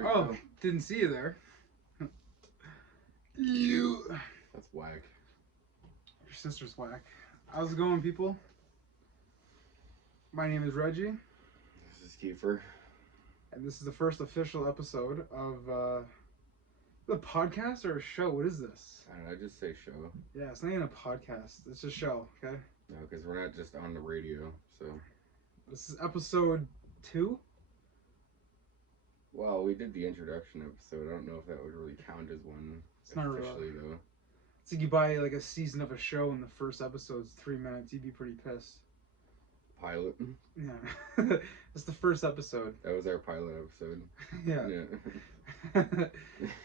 Oh, didn't see you there. You. That's whack. Your sister's whack. How's it going, people? My name is Reggie. This is Kiefer. And this is the first official episode of the podcast or a show. What is this? I don't know, I just say show. Yeah, it's not even a podcast. It's a show, okay? No, because we're not just on the radio, so. This is episode 2. Well, we did the introduction episode. I don't know if that would really count as one It's not officially, though. It's like you buy like a season of a show and the first episode's 3 minutes. You'd be pretty pissed. Pilot. Yeah. It's the first episode. That was our pilot episode. Yeah.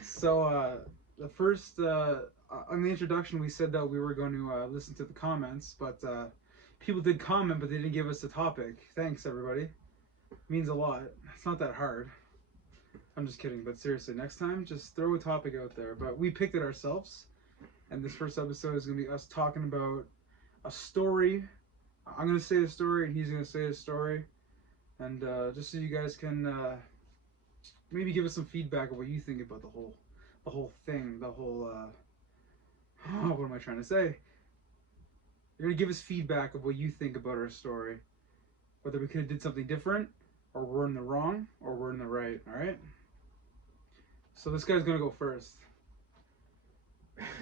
So, the first, on the introduction, we said that we were going to listen to the comments, but people did comment, but they didn't give us the topic. Thanks, everybody. It means a lot. It's not that hard. I'm just kidding, but seriously, next time, just throw a topic out there. But we picked it ourselves, and this first episode is going to be us talking about a story. I'm going to say the story, and he's going to say his story. And just so you guys can maybe give us some feedback of what you think about the whole thing, the whole, what am I trying to say? You're going to give us feedback of what you think about our story. Whether we could have did something different, or we're in the wrong, or we're in the right, alright? So this guy's going to go first.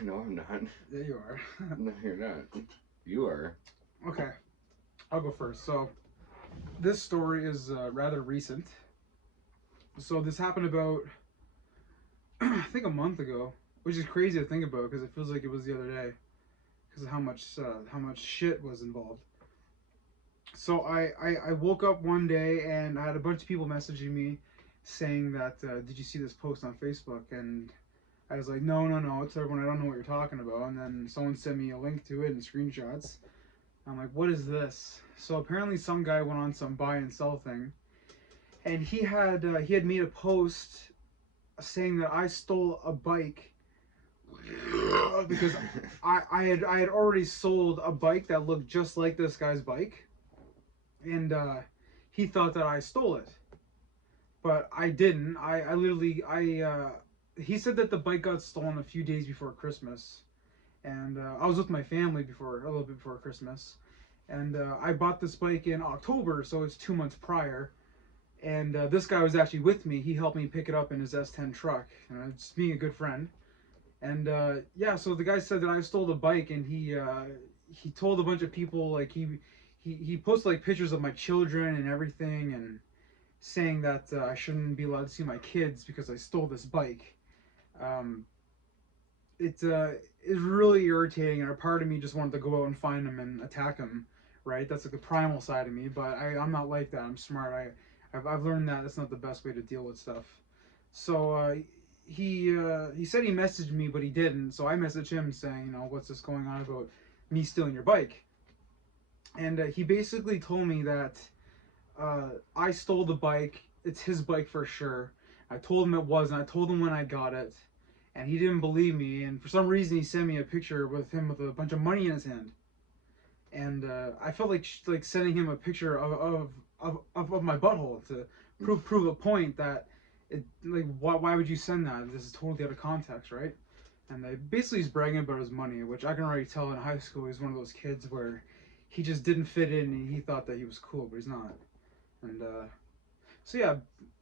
No, I'm not. Yeah, you are. No, you're not. You are. Okay, I'll go first. So, this story is rather recent. So this happened about, I think, a month ago, which is crazy to think about because it feels like it was the other day because of how much shit was involved. So I woke up one day and I had a bunch of people messaging me saying that, did you see this post on Facebook? And I was like, no, it's everyone, I don't know what you're talking about. And then someone sent me a link to it and screenshots. I'm like, what is this? So apparently some guy went on some buy and sell thing, and he had made a post saying that I stole a bike because I had already sold a bike that looked just like this guy's bike, and he thought that I stole it, but I didn't. He said that the bike got stolen a few days before Christmas. And I was with my family a little bit before Christmas, and I bought this bike in October, so it's 2 months prior. And this guy was actually with me. He helped me pick it up in his S10 truck, just being a good friend. And yeah, so the guy said that I stole the bike, and he told a bunch of people, like he posted like pictures of my children and everything, and saying that I shouldn't be allowed to see my kids because I stole this bike. It's really irritating, and a part of me just wanted to go out and find him and attack him, right? That's like the primal side of me, but I'm not like that. I'm smart. I've learned that that's not the best way to deal with stuff. So he said he messaged me, but he didn't. So I messaged him saying, what's this going on about me stealing your bike? And he basically told me that I stole the bike. It's his bike for sure. I told him it wasn't. I told him when I got it. And he didn't believe me, and for some reason he sent me a picture with him with a bunch of money in his hand. And I felt like sending him a picture of my butthole to prove a point that why would you send that? This is totally out of context, right? And basically he's bragging about his money, which I can already tell in high school he's one of those kids where he just didn't fit in and he thought that he was cool, but he's not. And so yeah.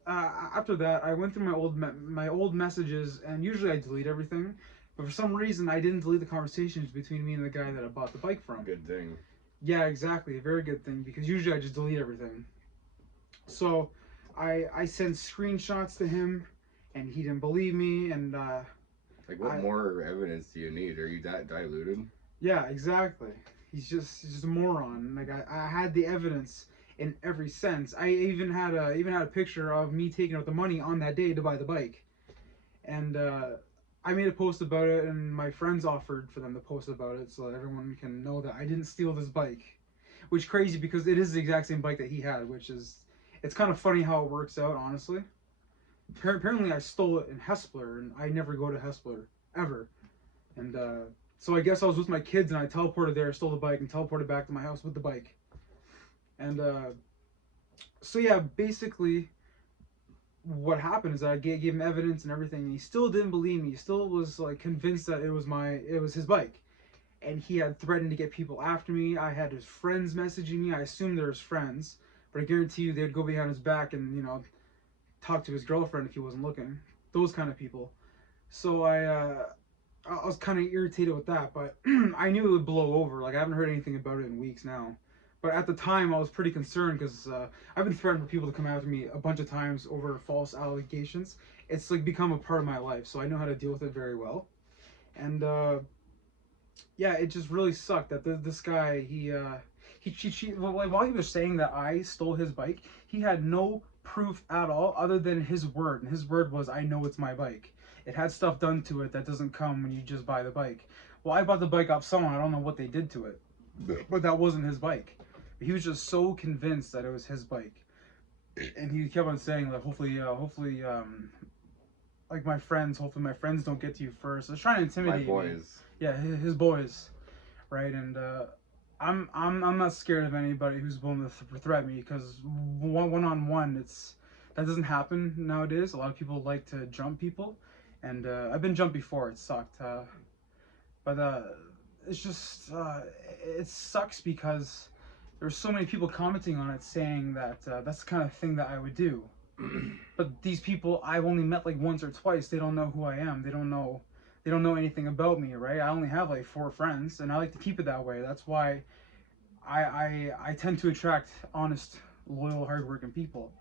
After that, I went through my old messages, and usually I delete everything, but for some reason I didn't delete the conversations between me and the guy that I bought the bike from. Good thing. Yeah, exactly. Very good thing, because usually I just delete everything. So I sent screenshots to him, and he didn't believe me, and like, what more evidence do you need? Are you that diluted? Yeah, exactly. He's just a moron. Like I had the evidence in every sense. I even had a picture of me taking out the money on that day to buy the bike, and I made a post about it, and my friends offered for them to post about it so that everyone can know that I didn't steal this bike, which is crazy because it is the exact same bike that he had, it's kind of funny how it works out, honestly. Apparently I stole it in Hespler, and I never go to Hespler ever, and so I guess I was with my kids and I teleported there, stole the bike, and teleported back to my house with the bike. And so yeah, basically what happened is I gave him evidence and everything, and he still didn't believe me. He still was like convinced that it was his bike, and he had threatened to get people after me. I had his friends messaging me. I assumed they're his friends, but I guarantee you they'd go behind his back and talk to his girlfriend if he wasn't looking. Those kind of people. So I was kind of irritated with that, but I knew it would blow over. Like I haven't heard anything about it in weeks now. But at the time, I was pretty concerned because I've been threatened for people to come after me a bunch of times over false allegations. It's like become a part of my life, so I know how to deal with it very well. And yeah, it just really sucked that this guy well, while he was saying that I stole his bike, he had no proof at all other than his word, and his word was, "I know it's my bike." It had stuff done to it that doesn't come when you just buy the bike. Well, I bought the bike off someone. I don't know what they did to it, but that wasn't his bike. He was just so convinced that it was his bike, and he kept on saying like, hopefully, like hopefully my friends don't get to you first. I was trying to intimidate My boys. me. Yeah, his boys, right? And I'm not scared of anybody who's willing to threaten me because one on one, that doesn't happen nowadays. A lot of people like to jump people, and I've been jumped before. It sucked, but it's just it sucks because there's so many people commenting on it saying that that's the kind of thing that I would do. But these people I've only met like once or twice. They don't know who I am. They don't know anything about me, right? I only have like 4 friends, and I like to keep it that way. That's why I tend to attract honest, loyal, hardworking people.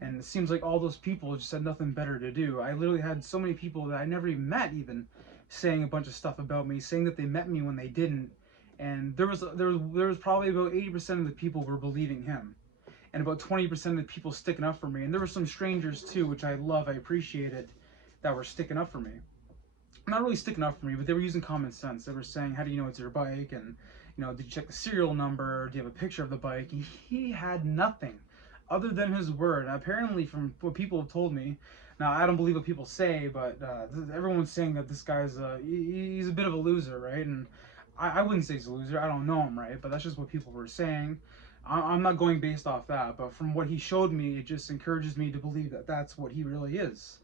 And it seems like all those people just had nothing better to do. I literally had so many people that I never even met even saying a bunch of stuff about me, saying that they met me when they didn't. And there was probably about 80% of the people were believing him, and about 20% of the people sticking up for me. And there were some strangers too, which I love, I appreciate it, that were sticking up for me. Not really sticking up for me, but they were using common sense. They were saying, "How do you know it's your bike?" And did you check the serial number? Do you have a picture of the bike? And he had nothing other than his word. And apparently, from what people have told me, now I don't believe what people say, but everyone's saying that this guy's he's a bit of a loser, right? And I wouldn't say he's a loser. I don't know him, right? But that's just what people were saying. I'm not going based off that, but from what he showed me, it just encourages me to believe that that's what he really is,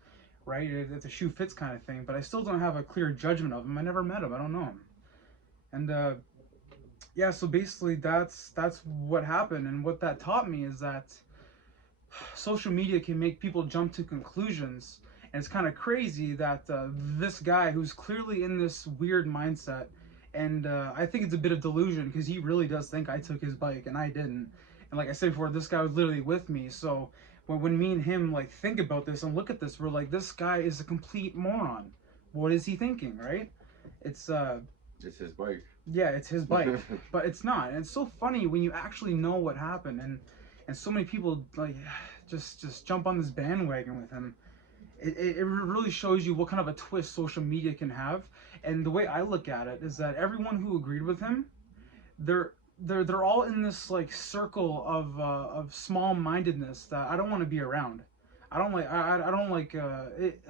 right? If the shoe fits kind of thing. But I still don't have a clear judgment of him. I never met him. I don't know him. And yeah, so basically that's what happened, and what that taught me is that social media can make people jump to conclusions, and it's kind of crazy that this guy who's clearly in this weird mindset, and I think it's a bit of delusion because he really does think I took his bike and I didn't. And like I said before, this guy was literally with me, so when me and him like think about this and look at this, we're like, this guy is a complete moron. What is he thinking, right? It's It's his bike. yeah, it's his bike, but it's not. And it's so funny when you actually know what happened, and so many people like just jump on this bandwagon with him. It really shows you what kind of a twist social media can have. And the way I look at it is that everyone who agreed with him, they're they're all in this like circle of small mindedness that I don't want to be around. I don't like it.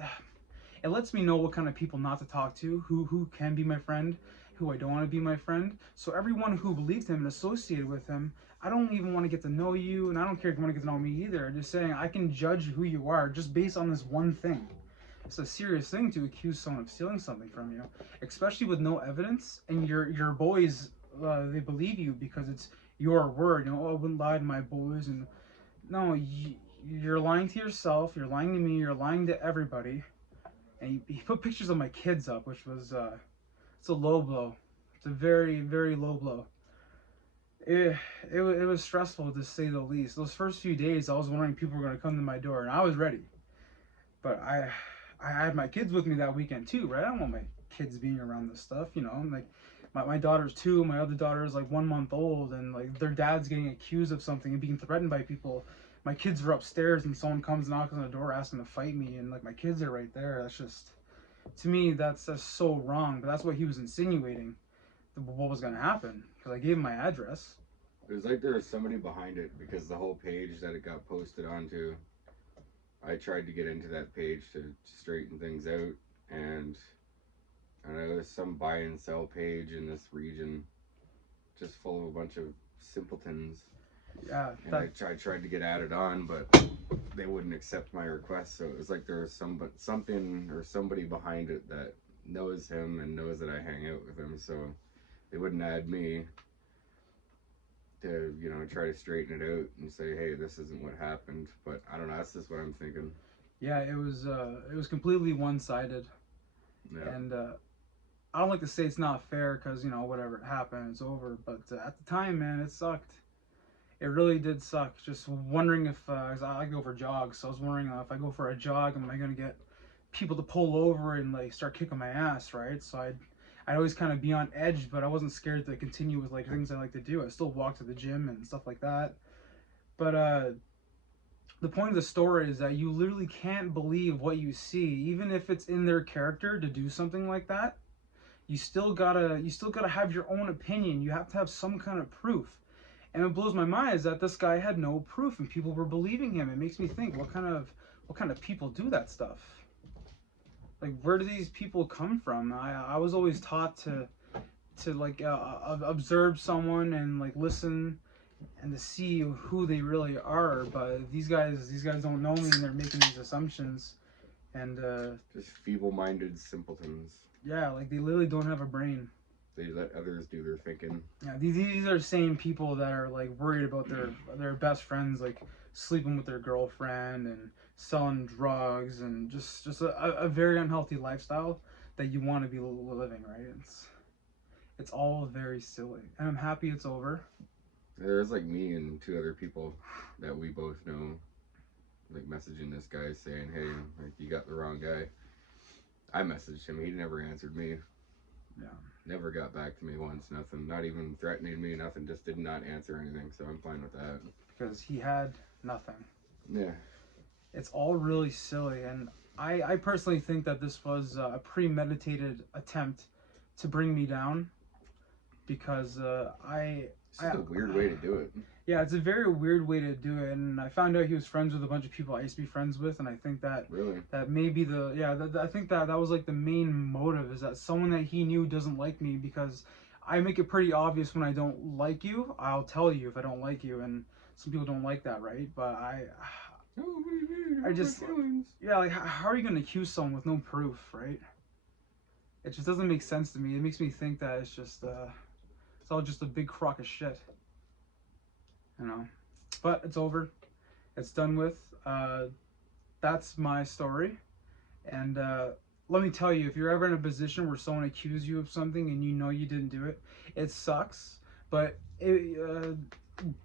It lets me know what kind of people not to talk to, who can be my friend, who I don't want to be my friend. So everyone who believed him and associated with him, I don't even want to get to know you, and I don't care if you want to get to know me either. I'm just saying I can judge who you are just based on this one thing. It's a serious thing to accuse someone of stealing something from you, especially with no evidence, and your boys they believe you because it's your word. Oh, I wouldn't lie to my boys, and no, you're lying to yourself. You're lying to me. You're lying to everybody. And he put pictures of my kids up, which was it's a low blow. It's a very low blow. It was stressful to say the least. Those first few days, I was wondering if people were going to come to my door, and I was ready. But I had my kids with me that weekend too, right? I don't want my kids being around this stuff, Like my daughter's 2, my other daughter is like 1 month old, and like their dad's getting accused of something and being threatened by people. My kids are upstairs, and someone comes knocks on the door asking to fight me, and like my kids are right there. That's just, to me, that's just so wrong. But that's what he was insinuating, what was gonna happen, because I gave him my address. It was like there was somebody behind it because the whole page that it got posted onto, I tried to get into that page to straighten things out, and I don't know, there's some buy and sell page in this region just full of a bunch of simpletons. Yeah, And I tried to get added on, but they wouldn't accept my request. So it was like there was something or somebody behind it that knows him and knows that I hang out with him. So they wouldn't add me to, try to straighten it out and say, hey, this isn't what happened. But I don't know. That's just what I'm thinking. yeah, it was completely one-sided, Yeah. and I don't like to say it's not fair because whatever happened, it's over. But at the time, man, it sucked. It really did suck. Just wondering if 'cause I go for jogs, so I was wondering if I go for a jog, am I gonna get people to pull over and like start kicking my ass, right? So I'd always kind of be on edge, but I wasn't scared to continue with like things I like to do. I still walk to the gym and stuff like that. But the point of the story is that you literally can't believe what you see, even if it's in their character to do something like that. You still gotta have your own opinion. You have to have some kind of proof. And what blows my mind is that this guy had no proof and people were believing him. It makes me think, what kind of people do that stuff? Like, where do these people come from? I was always taught to like observe someone and like listen and to see who they really are. But these guys don't know me and they're making these assumptions. And Just feeble-minded simpletons. yeah, like they literally don't have a brain. They let others do their thinking. Yeah, these are the same people that are like worried about their best friends like sleeping with their girlfriend and selling drugs and just a very unhealthy lifestyle that you want to be living, right? It's all very silly, and I'm happy it's over. There's like me and two other people that we both know, like messaging this guy saying, hey, like you got the wrong guy. I messaged him. He never answered me. Yeah. Never got back to me once. Nothing. Not even threatening me. Nothing. Just did not answer anything. So I'm fine with that. Because he had nothing. Yeah. It's all really silly, and I personally think that this was a premeditated attempt to bring me down because It's just a weird way to do it. yeah, it's a very weird way to do it, and I found out he was friends with a bunch of people I used to be friends with, and I think that Really? that maybe I think that was like the main motive is that someone that he knew doesn't like me because I make it pretty obvious when I don't like you. I'll tell you if I don't like you, and some people don't like that, right? But Oh, what do you mean? I just yeah, like how are you gonna accuse someone with no proof, right? It just doesn't make sense to me. It makes me think that it's all just a big crock of shit, you know. But it's over. It's done with. That's my story. And let me tell you, if you're ever in a position where someone accused you of something and you know you didn't do it, it sucks. But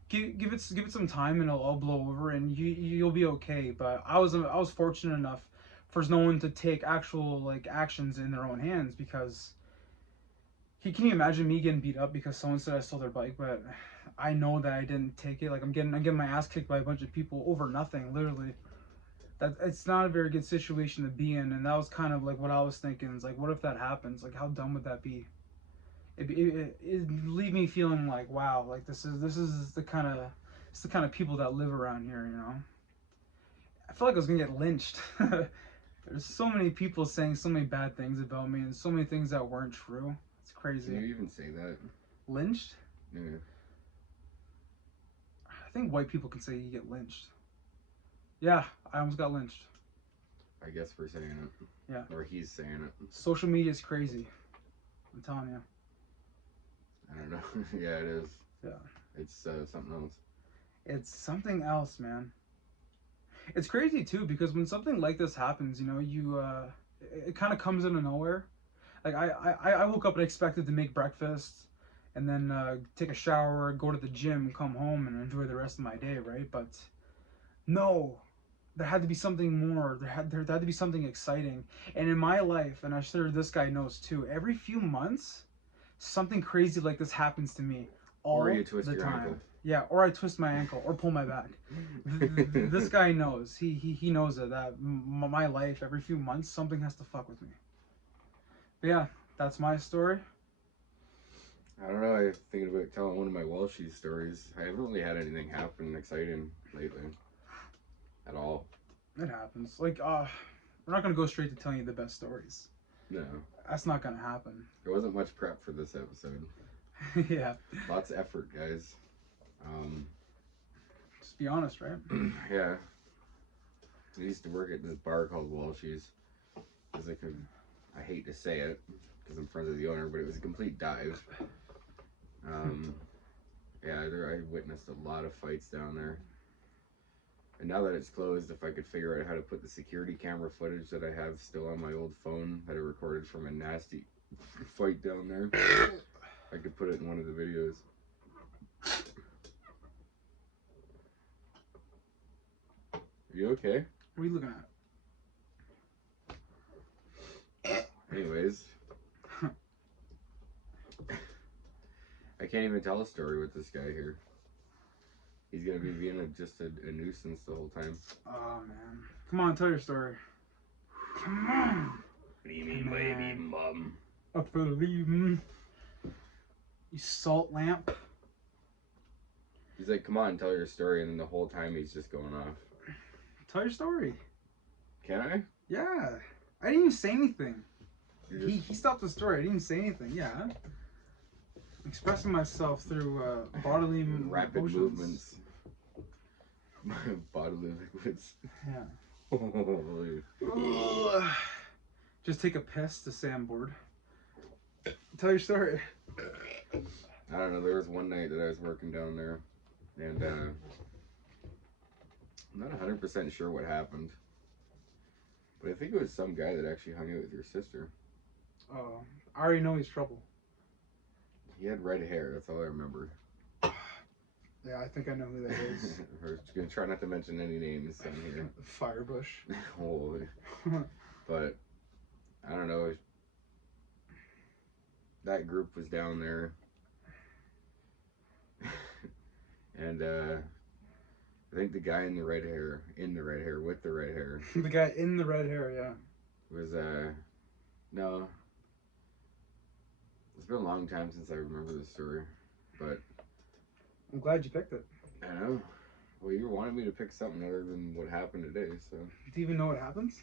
give it some time and it'll all blow over and you'll be okay. But I was fortunate enough for no one to take actual like actions in their own hands because. Can you imagine me getting beat up because someone said I stole their bike, but I know that I didn't take it. Like I'm getting my ass kicked by a bunch of people over nothing, literally. That it's not a very good situation to be in, and that was kind of like what I was thinking. It's like, what if that happens? Like, how dumb would that be? It leave me feeling like, wow, like this is the kind of people that live around here, you know. I feel like I was gonna get lynched. There's so many people saying so many bad things about me and so many things that weren't true. It's crazy. Can you even say that? Lynched? Yeah. I think white people can say you get lynched. Yeah, I almost got lynched. I guess we're saying it. Yeah. Or he's saying it. Social media is crazy. I'm telling you. I don't know. Yeah, it is. Yeah. It's something else. It's something else, man. It's crazy too because when something like this happens, you know, it kind of comes out of nowhere. Like I woke up and expected to make breakfast and then take a shower, go to the gym, come home and enjoy the rest of my day, right? But no, there had to be something more. There had to be something exciting. And in my life, and I'm sure this guy knows too, every few months something crazy like this happens to me all or you twist the your time. ankle. Yeah, or I twist my ankle or pull my back. This guy knows. He knows that my life every few months something has to fuck with me. But yeah, that's my story. I don't know. I'm thinking about telling one of my Welshie stories. I haven't really had anything happen exciting lately. At all. It happens. Like, we're not gonna go straight to telling you the best stories. No. That's not gonna happen. There wasn't much prep for this episode. Yeah. Lots of effort, guys. Just be honest, right? Yeah. I used to work at this bar called Walshy's. It was like I hate to say it because I'm friends with the owner, but it was a complete dive. Yeah, I witnessed a lot of fights down there. And now that it's closed, if I could figure out how to put the security camera footage that I have still on my old phone that I recorded from a nasty fight down there, I could put it in one of the videos. Are you okay? What are you looking at? Anyways. I can't even tell a story with this guy here. He's gonna be being just a nuisance the whole time. Oh man. Come on, tell your story. Come on. What do you mean by being bum? I believe me. You salt lamp. He's like, come on, tell your story, and then the whole time he's just going off. Tell your story. Can I? Yeah. I didn't even say anything. Just... He stopped the story. I didn't say anything. Yeah. Expressing myself through bodily rapid motions. movements. Bodily liquids. Yeah. Just take a piss to say I'm bored. Tell your story. I don't know. There was one night that I was working down there, and I'm not 100% sure what happened, but I think it was some guy that actually hung out with your sister. Oh, I already know he's trouble. He had red hair. That's all I remember. Yeah, I think I know who that is. We're gonna try not to mention any names on here. Firebush. Holy. But I don't know. That group was down there, and I think the guy with the red hair, The guy in the red hair, yeah. was no. It's been a long time since I remember this story, but I'm glad you picked it. I know. Well, you wanted me to pick something other than what happened today, so. Do you even know what happens?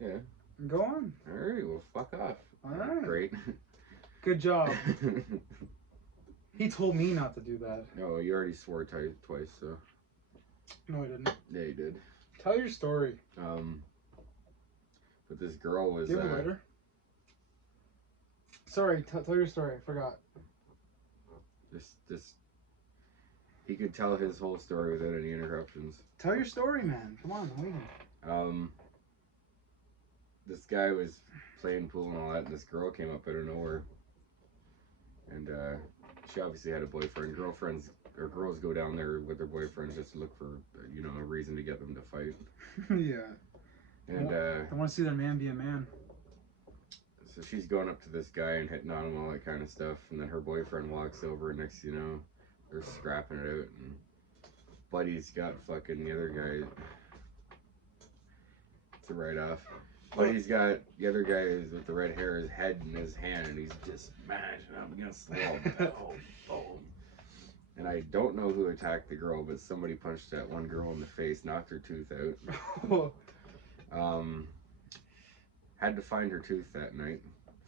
Yeah. Go on. All right. Well, fuck off. All right. Great. Good job. He told me not to do that. No, you already swore twice, so. No, I didn't. Yeah, you did. Tell your story. But this girl was. Do you have a lighter? Sorry, tell your story. I forgot. Just. He could tell his whole story without any interruptions. Tell your story, man. Come on, I'm waiting. This guy was playing pool and all that, and this girl came up out of nowhere. And she obviously had a boyfriend. Girls go down there with their boyfriends just to look for, a reason to get them to fight. Yeah. And I want to see their man be a man. So she's going up to this guy and hitting on him, all that kind of stuff. And then her boyfriend walks over, and next, they're scrapping it out. And Buddy's got fucking the other guy. It's a write-off. Buddy's got the other guy with the red hair, his head in his hand, and he's just smashing up against the wall. Boom. And I don't know who attacked the girl, but somebody punched that one girl in the face, knocked her tooth out. Had to find her tooth that night.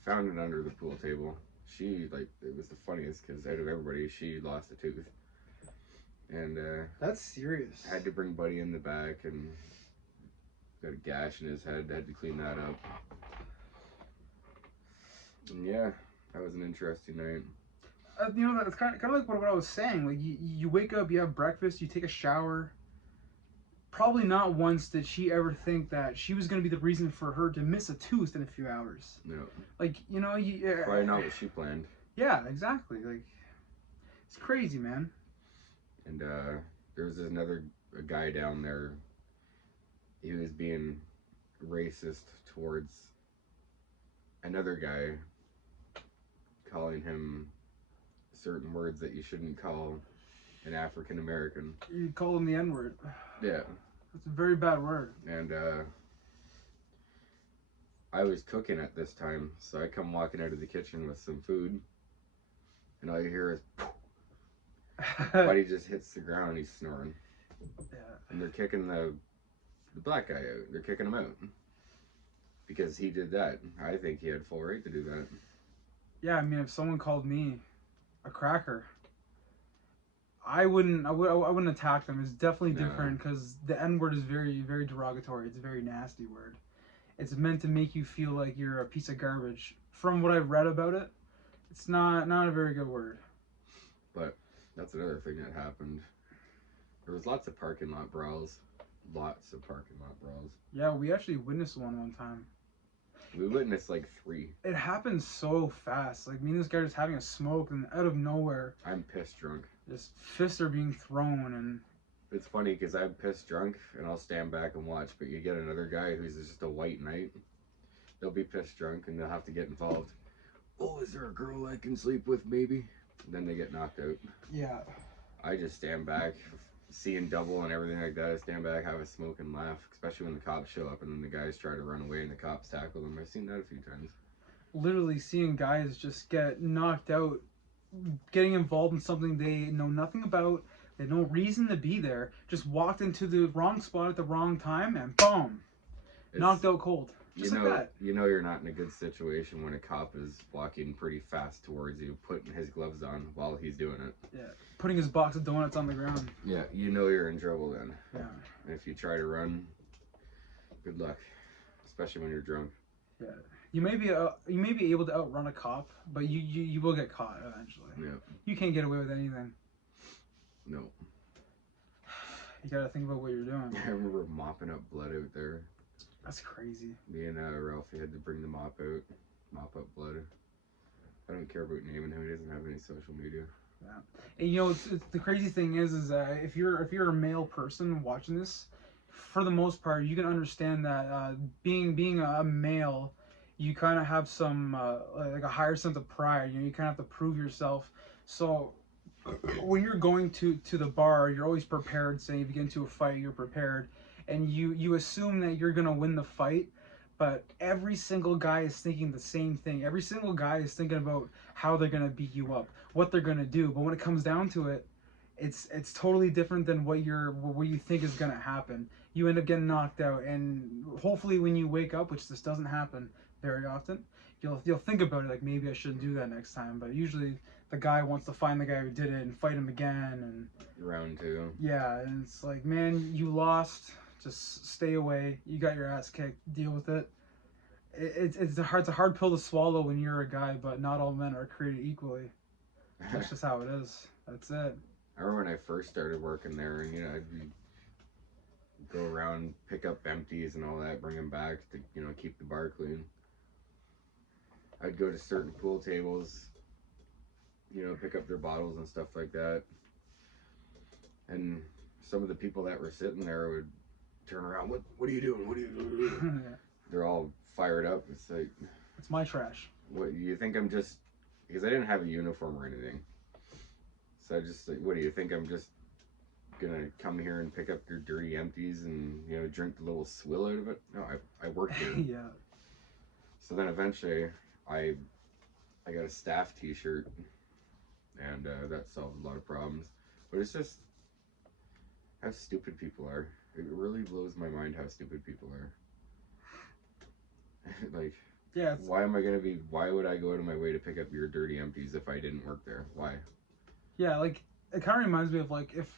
Found it under the pool table. It was the funniest because out of everybody, she lost a tooth. And that's serious. Had to bring Buddy in the back and got a gash in his head. Had to clean that up. And yeah, that was an interesting night. That's kind of like what I was saying. Like you wake up, you have breakfast, you take a shower. Probably not once did she ever think that she was going to be the reason for her to miss a tooth in a few hours. No. Like, probably not what she planned. Yeah, exactly. Like, it's crazy, man. And there was another guy down there. He was being racist towards another guy, calling him certain words that you shouldn't call an African American. You call him the N-word. Yeah. That's a very bad word. And I was cooking at this time, so I come walking out of the kitchen with some food, and all you hear is Buddy just hits the ground and he's snoring. Yeah. And they're kicking the black guy out. They're kicking him out. Because he did that. I think he had full right to do that. Yeah, I mean, if someone called me a cracker, I wouldn't attack them. It's definitely No. different because the N word is very, very derogatory. It's a very nasty word. It's meant to make you feel like you're a piece of garbage. From what I've read about it, it's not a very good word. But that's another thing that happened. There was lots of parking lot brawls. Lots of parking lot brawls. Yeah, we actually witnessed one time. We witnessed like 3. It happened so fast. Like me and this guy just having a smoke, and out of nowhere, I'm pissed drunk. just fists are being thrown, and It's funny because I'm pissed drunk and I'll stand back and watch, but you get another guy who's just a white knight. They'll be pissed drunk and they'll have to get involved. Oh, is there a girl I can sleep with, maybe? And then they get knocked out. yeah. I just stand back, seeing double and everything like that. I stand back, have a smoke, and laugh, especially when the cops show up and then the guys try to run away and the cops tackle them. I've seen that a few times. Literally seeing guys just get knocked out, getting involved in something they know nothing about. They had no reason to be there. Just walked into the wrong spot at the wrong time, and boom, knocked out cold. Just like that. You know you're not in a good situation when a cop is walking pretty fast towards you, putting his gloves on while he's doing it. Yeah, putting his box of donuts on the ground. Yeah, you know you're in trouble then. Yeah. And if you try to run, good luck, especially when you're drunk. Yeah. You may be able to outrun a cop, but you will get caught eventually. Yeah. You can't get away with anything. No. You gotta think about what you're doing. I remember mopping up blood out there. That's crazy. Me and Ralphie had to bring the mop up blood. I don't care about naming him. He doesn't have any social media. Yeah. And you know, it's the crazy thing is if you're a male person watching this, for the most part, you can understand that being a male, you kind of have some like a higher sense of pride. You know, you kind of have to prove yourself. So when you're going to the bar, you're always prepared. Say if you get into a fight, you're prepared, and you assume that you're gonna win the fight. But every single guy is thinking the same thing. Every single guy is thinking about how they're gonna beat you up, what they're gonna do. But when it comes down to it, it's totally different than what you think is gonna happen. You end up getting knocked out, and hopefully when you wake up, which this doesn't happen very often, you'll think about it like maybe I shouldn't do that next time. But usually the guy wants to find the guy who did it and fight him again, and Round 2. yeah, and it's like, man, you lost. Just stay away. You got your ass kicked. Deal with it. It's a hard pill to swallow when you're a guy, but not all men are created equally. That's just how it is. That's it. I remember when I first started working there, and I'd go around, pick up empties and all that, bring them back to keep the bar clean. I'd go to certain pool tables, pick up their bottles and stuff like that, and some of the people that were sitting there would turn around. What are you doing? What are you doing? Yeah. They're all fired up. It's like, It's my trash. what you think I'm just? Because I didn't have a uniform or anything, so I just like, what do you think I'm just gonna come here and pick up your dirty empties and drink the little swill out of it? No, I worked here. Yeah. So then eventually I got a staff t-shirt, and that solved a lot of problems. But it's just how stupid people are. It really blows my mind how stupid people are. Like, Yeah. why would I go out of my way to pick up your dirty empties if I didn't work there? Why? Yeah, like it kind of reminds me of like if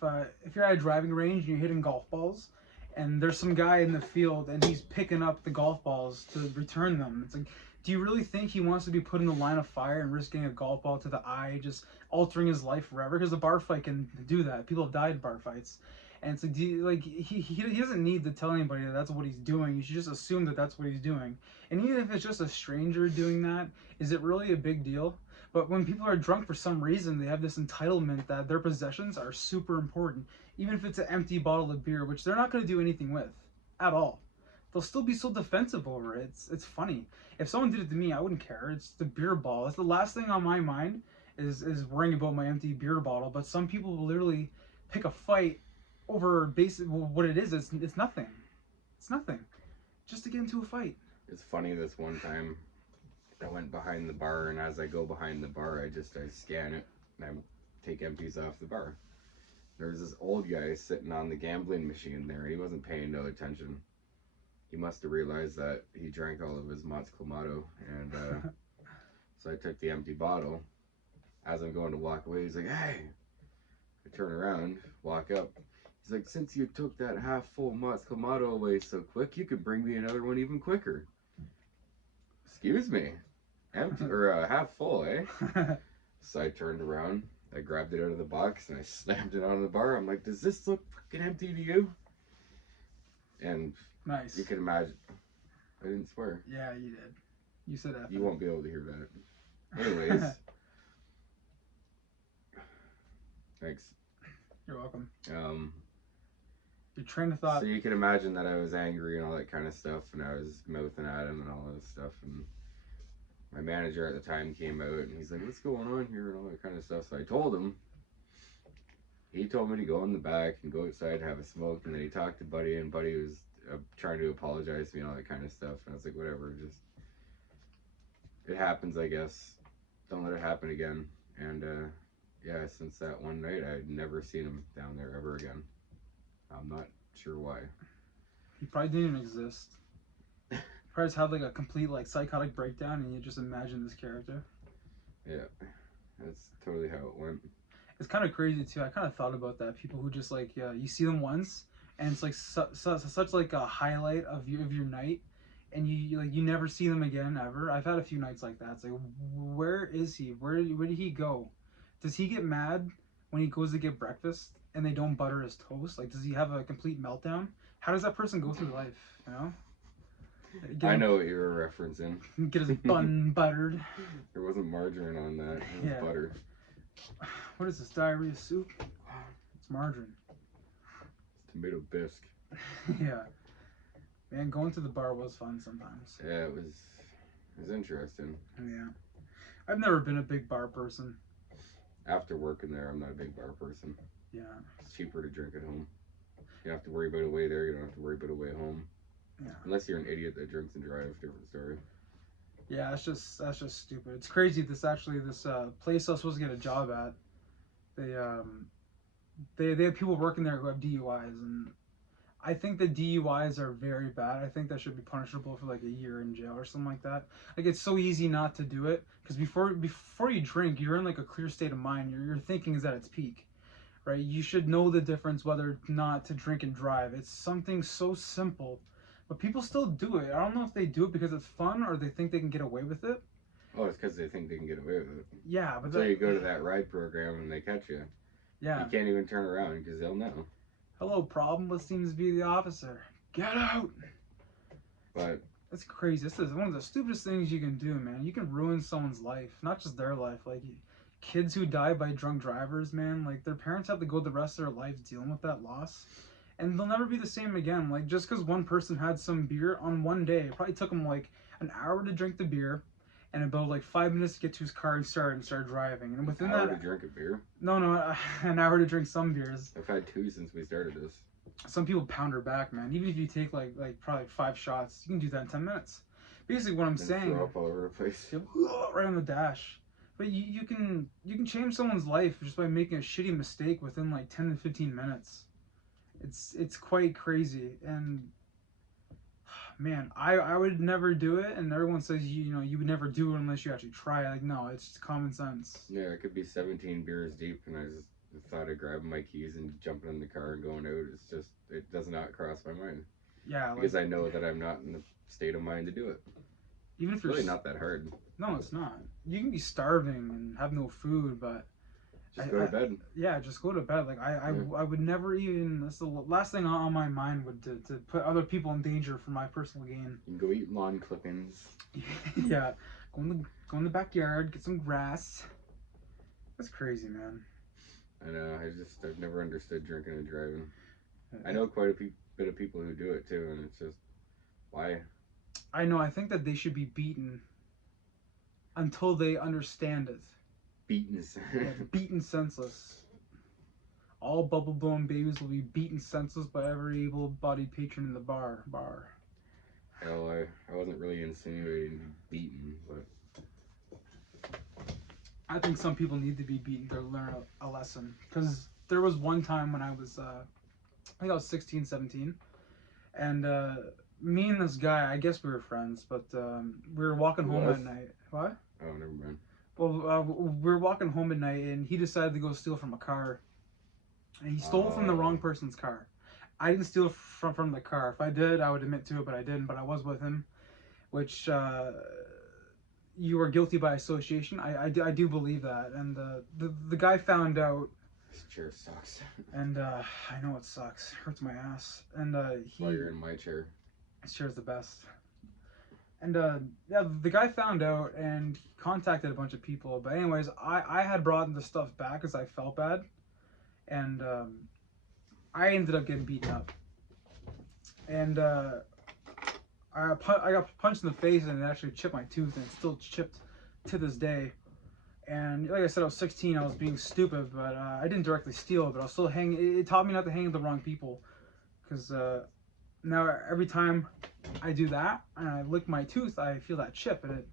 you're at a driving range and you're hitting golf balls, and there's some guy in the field and he's picking up the golf balls to return them. It's like, do you really think he wants to be put in the line of fire and risking a golf ball to the eye, just altering his life forever? Because a bar fight can do that. People have died in bar fights. And it's like, he doesn't need to tell anybody that that's what he's doing. You should just assume that that's what he's doing. And even if it's just a stranger doing that, is it really a big deal? But when people are drunk for some reason, they have this entitlement that their possessions are super important. Even if it's an empty bottle of beer, which they're not going to do anything with at all. They'll still be so defensive over it. It's funny. If someone did it to me, I wouldn't care. It's the beer ball. That's the last thing on my mind is worrying about my empty beer bottle. But some people will literally pick a fight over what it is. It's nothing. It's nothing. Just to get into a fight. It's funny, this one time I went behind the bar, and as I go behind the bar, I scan it and I take empties off the bar. There was this old guy sitting on the gambling machine there. He wasn't paying no attention. He must have realized that he drank all of his Mott's Clamato, and so I took the empty bottle. As I'm going to walk away, he's like, "Hey, I turn around, walk up. He's like, since you took that half full Clamato away so quick, you could bring me another one even quicker. Excuse me. Empty or half full, eh? So I turned around, I grabbed it out of the box, and I slammed it on the bar. I'm like, does this look fucking empty to you? And Nice. you can imagine. I didn't swear. Yeah, you did. You said that. You won't be able to hear that. Anyways. Thanks. You're welcome. Your train of thought. So you can imagine that I was angry and all that kind of stuff, and I was mouthing at him and all this stuff, and my manager at the time came out and he's like, what's going on here and all that kind of stuff. So I told him. He told me to go in the back and go outside and have a smoke, and then he talked to Buddy, and Buddy was trying to apologize to me and all that kind of stuff, and I was like, whatever, just it happens, I guess. Don't let it happen again. And yeah, since that one night, I'd never seen him down there ever again. I'm not sure why. He probably didn't even exist. He probably just had like a complete like psychotic breakdown, and you just imagine this character. Yeah, that's totally how it went. It's kind of crazy too. I kind of thought about that. People who just like, yeah, you see them once, and it's like such like a highlight of your night, and you never see them again ever. I've had a few nights like that. It's like, where is he? Where did he go? Does he get mad when he goes to get breakfast and they don't butter his toast? Like, does he have a complete meltdown? How does that person go through life? You know? I know what you were referencing. Get his bun buttered. There wasn't margarine on that. It was butter. What is this, diarrhea soup? It's margarine. It's tomato bisque. Yeah. Man, going to the bar was fun sometimes. Yeah, it was interesting. Yeah. I've never been a big bar person. After working there, I'm not a big bar person. Yeah. It's cheaper to drink at home. You don't have to worry about a way there, you don't have to worry about a way home. Yeah. Unless you're an idiot that drinks and drives, different story. Yeah, that's just stupid. It's crazy. This place I was supposed to get a job at. They have people working there who have DUIs, and I think the DUIs are very bad. I think that should be punishable for like a year in jail or something like that. Like, it's so easy not to do it because before you drink, you're in like a clear state of mind. Your thinking is at its peak, right? You should know the difference whether or not to drink and drive. It's something so simple. But people still do it. I don't know if they do it because it's fun or they think they can get away with it. Oh, it's because they think they can get away with it. Yeah, but so you go to that ride program and they catch you. Yeah. You can't even turn around because they'll know. Hello, problem. What seems to be the officer? Get out! But that's crazy. This is one of the stupidest things you can do, man. You can ruin someone's life, not just their life. Like, kids who die by drunk drivers, man. Like, their parents have to go the rest of their lives dealing with that loss. And they'll never be the same again. Like, just because one person had some beer on one day, it probably took him like an hour to drink the beer, and about like 5 minutes to get to his car and start driving. And within an hour that, to drink a beer? No, an hour to drink some beers. I've had 2 since we started this. Some people pound her back, man. Even if you take like probably 5 shots, you can do that in 10 minutes. Basically, what I'm saying. Throw up all over the place. Right on the dash. But you can change someone's life just by making a shitty mistake within like 10 to 15 minutes. It's quite crazy, and man, I would never do it, and everyone says you would never do it unless you actually try. Like, no, it's just common sense. Yeah, it could be 17 beers deep, and I just thought of grabbing my keys and jumping in the car and going out. It's just, it does not cross my mind. Yeah, because I know that I'm not in the state of mind to do it. Even if you're really not that hard. No, it's not. You can be starving and have no food, but just go to bed. Yeah, just go to bed. Like, I would never even. That's the last thing on my mind would to put other people in danger for my personal gain. You can go eat lawn clippings. Yeah, go in the backyard, get some grass. That's crazy, man. I know. I've never understood drinking and driving. I know quite a bit of people who do it too, and it's just, why? I know. I think that they should be beaten until they understand it. Beaten senseless. All bubble blowing babies will be beaten senseless by every able-bodied patron in the bar. Hell, I wasn't really insinuating beaten, but I think some people need to be beaten to learn a lesson. Because there was one time when I was, I think I was 16, 17, and me and this guy, I guess we were friends, but we were walking home at night. What? Oh, never mind. Well, we were walking home at night, and he decided to go steal from a car. And he stole from the wrong person's car. I didn't steal from the car. If I did, I would admit to it, but I didn't. But I was with him, which you are guilty by association. I do believe that. And the guy found out. This chair sucks. And I know it sucks. Hurts my ass. And While you're in my chair. This chair's the best. And yeah, the guy found out and he contacted a bunch of people. But anyways, I had brought the stuff back because I felt bad. And I ended up getting beaten up. And I got punched in the face and it actually chipped my tooth, and it's still chipped to this day. And like I said, I was 16, I was being stupid, but I didn't directly steal, but I was still hanging. It taught me not to hang with the wrong people. Because now every time I do that and I lick my tooth, I feel that chip, and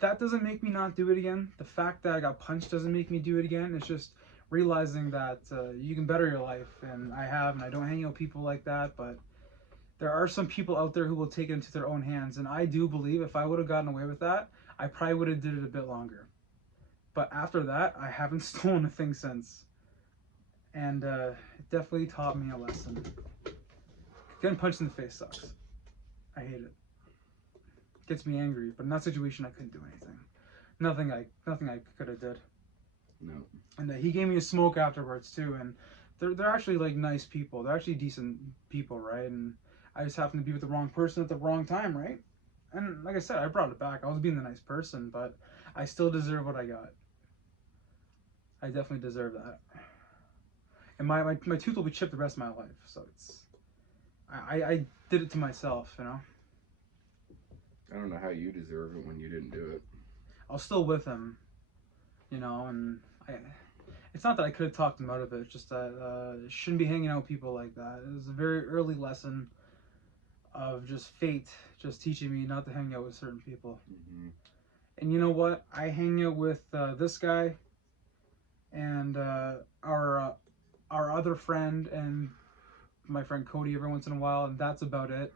that doesn't make me not do it again. The fact that I got punched doesn't make me do it again. It's just realizing that you can better your life, and I have, and I don't hang out with people like that. But there are some people out there who will take it into their own hands, and I do believe if I would have gotten away with that, I probably would have did it a bit longer. But after that, I haven't stolen a thing since, and it definitely taught me a lesson. Getting punched in the face sucks. I hate it. It gets me angry, but in that situation, I couldn't do anything. Nothing I could have did. No. And he gave me a smoke afterwards too, and they're actually like nice people. They're actually decent people, right? And I just happened to be with the wrong person at the wrong time, right? And like I said, I brought it back. I was being the nice person, but I still deserve what I got. I definitely deserve that. And my tooth will be chipped the rest of my life, so it's I did it to myself, you know. I don't know how you deserve it when you didn't do it. I was still with him, you know, and it's not that I could have talked him out of it. It's just that shouldn't be hanging out with people like that. It was a very early lesson of just fate, just teaching me not to hang out with certain people. Mm-hmm. And you know what? I hang out with this guy and our other friend and my friend Cody every once in a while, and that's about it.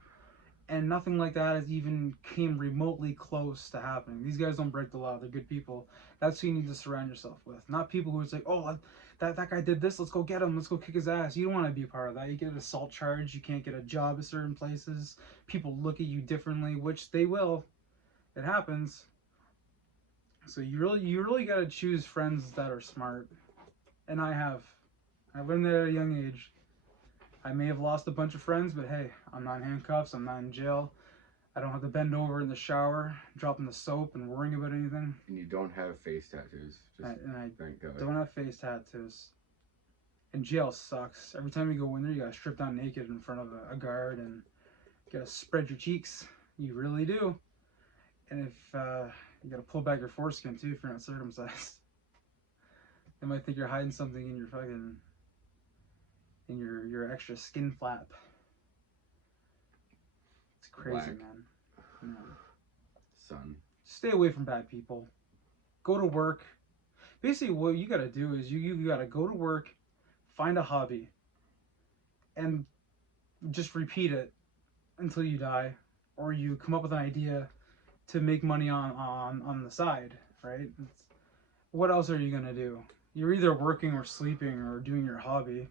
And nothing like that has even came remotely close to happening. These guys don't break the law. They're good people. That's who you need to surround yourself with. Not people who are like, oh, that guy did this. Let's go get him. Let's go kick his ass. You don't want to be a part of that. You get an assault charge. You can't get a job at certain places. People look at you differently, which they will. It happens. So you really got to choose friends that are smart. And I learned that at a young age. I may have lost a bunch of friends, but hey, I'm not in handcuffs, I'm not in jail. I don't have to bend over in the shower, dropping the soap and worrying about anything. And you don't have face tattoos. I thank God. Don't have face tattoos. And jail sucks. Every time you go in there, you gotta strip down naked in front of a guard and you gotta spread your cheeks. You really do. And if you gotta pull back your foreskin too if you're not circumcised. They might think you're hiding something in your fucking in your extra skin flap. It's crazy, Black. man. Yeah. Son. Stay away from bad people. Go to work. Basically, what you gotta do is you gotta go to work, find a hobby, and just repeat it until you die, or you come up with an idea to make money on the side, right? What else are you gonna do? You're either working or sleeping or doing your hobby.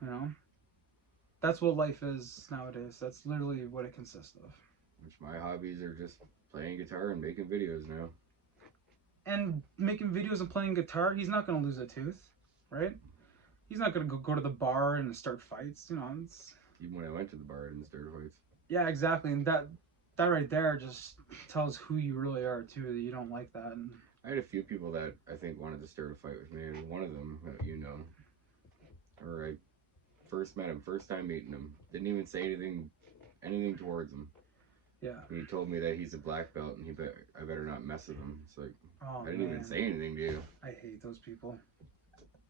You know, that's what life is nowadays. That's literally what it consists of. Which my hobbies are just playing guitar and making videos now. And making videos and playing guitar, he's not going to lose a tooth, right? He's not going to go to the bar and start fights, you know. Even when I went to the bar, I didn't start fights. Yeah, exactly. And that right there just tells who you really are, too, that you don't like that. And I had a few people that I think wanted to start a fight with me, and one of them, you know, or I first met him, first time meeting him, didn't even say anything towards him. Yeah. He told me that he's a black belt and I better not mess with him. It's like, oh, I didn't even say anything to you. I hate those people.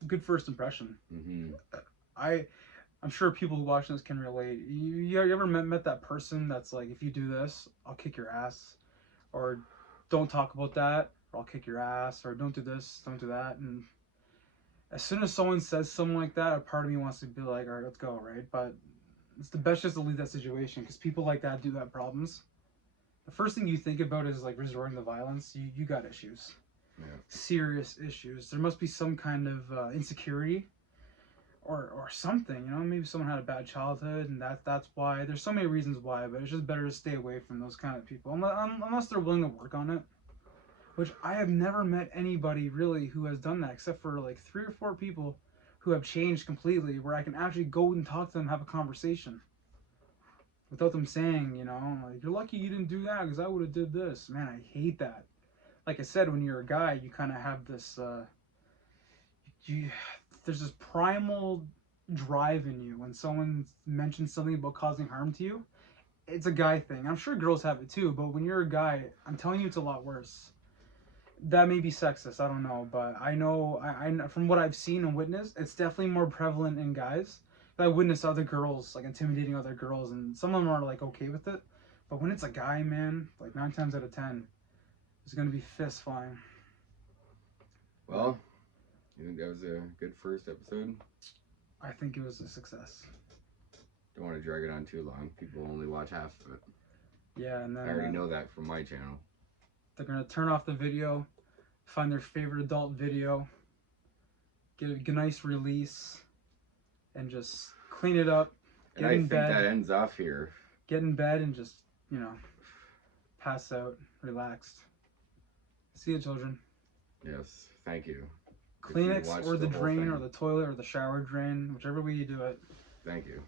Good first impression. Mm-hmm. I'm sure people who watch this can relate. You ever met that person that's like, if you do this, I'll kick your ass, or don't talk about that, or I'll kick your ass, or don't do this, don't do that. And as soon as someone says something like that, a part of me wants to be like, all right, let's go, right? But it's the best just to leave that situation, because people like that do have problems. The first thing you think about is like resorting to violence. You got issues. serious issues. There must be some kind of insecurity or something, you know. Maybe someone had a bad childhood, and that's why. There's so many reasons why, but it's just better to stay away from those kind of people unless they're willing to work on it. Which I have never met anybody really who has done that, except for like 3 or 4 people who have changed completely, where I can actually go and talk to them, have a conversation, without them saying, you know, like, you're lucky you didn't do that because I would have did this. Man, I hate that. Like I said, when you're a guy, you kind of have this, you there's this primal drive in you when someone mentions something about causing harm to you. It's a guy thing. I'm sure girls have it too, but when you're a guy, I'm telling you, it's a lot worse. That may be sexist, I don't know, but I know, I from what I've seen and witnessed, it's definitely more prevalent in guys. I witnessed other girls like intimidating other girls, and some of them are like okay with it, but when it's a guy, man, like 9 times out of 10, there's gonna be fists flying. Well, you think that was a good first episode? I think it was a success. Don't want to drag it on too long. People only watch half of it. Yeah, and then I already know that from my channel. they're gonna turn off the video, find their favorite adult video, get a nice release, and just clean it up. And I think that ends off here. Get in bed and just, you know, pass out, relaxed. See you, children. Yes, thank you. Kleenex or the drain or the toilet or the shower drain, whichever way you do it. Thank you.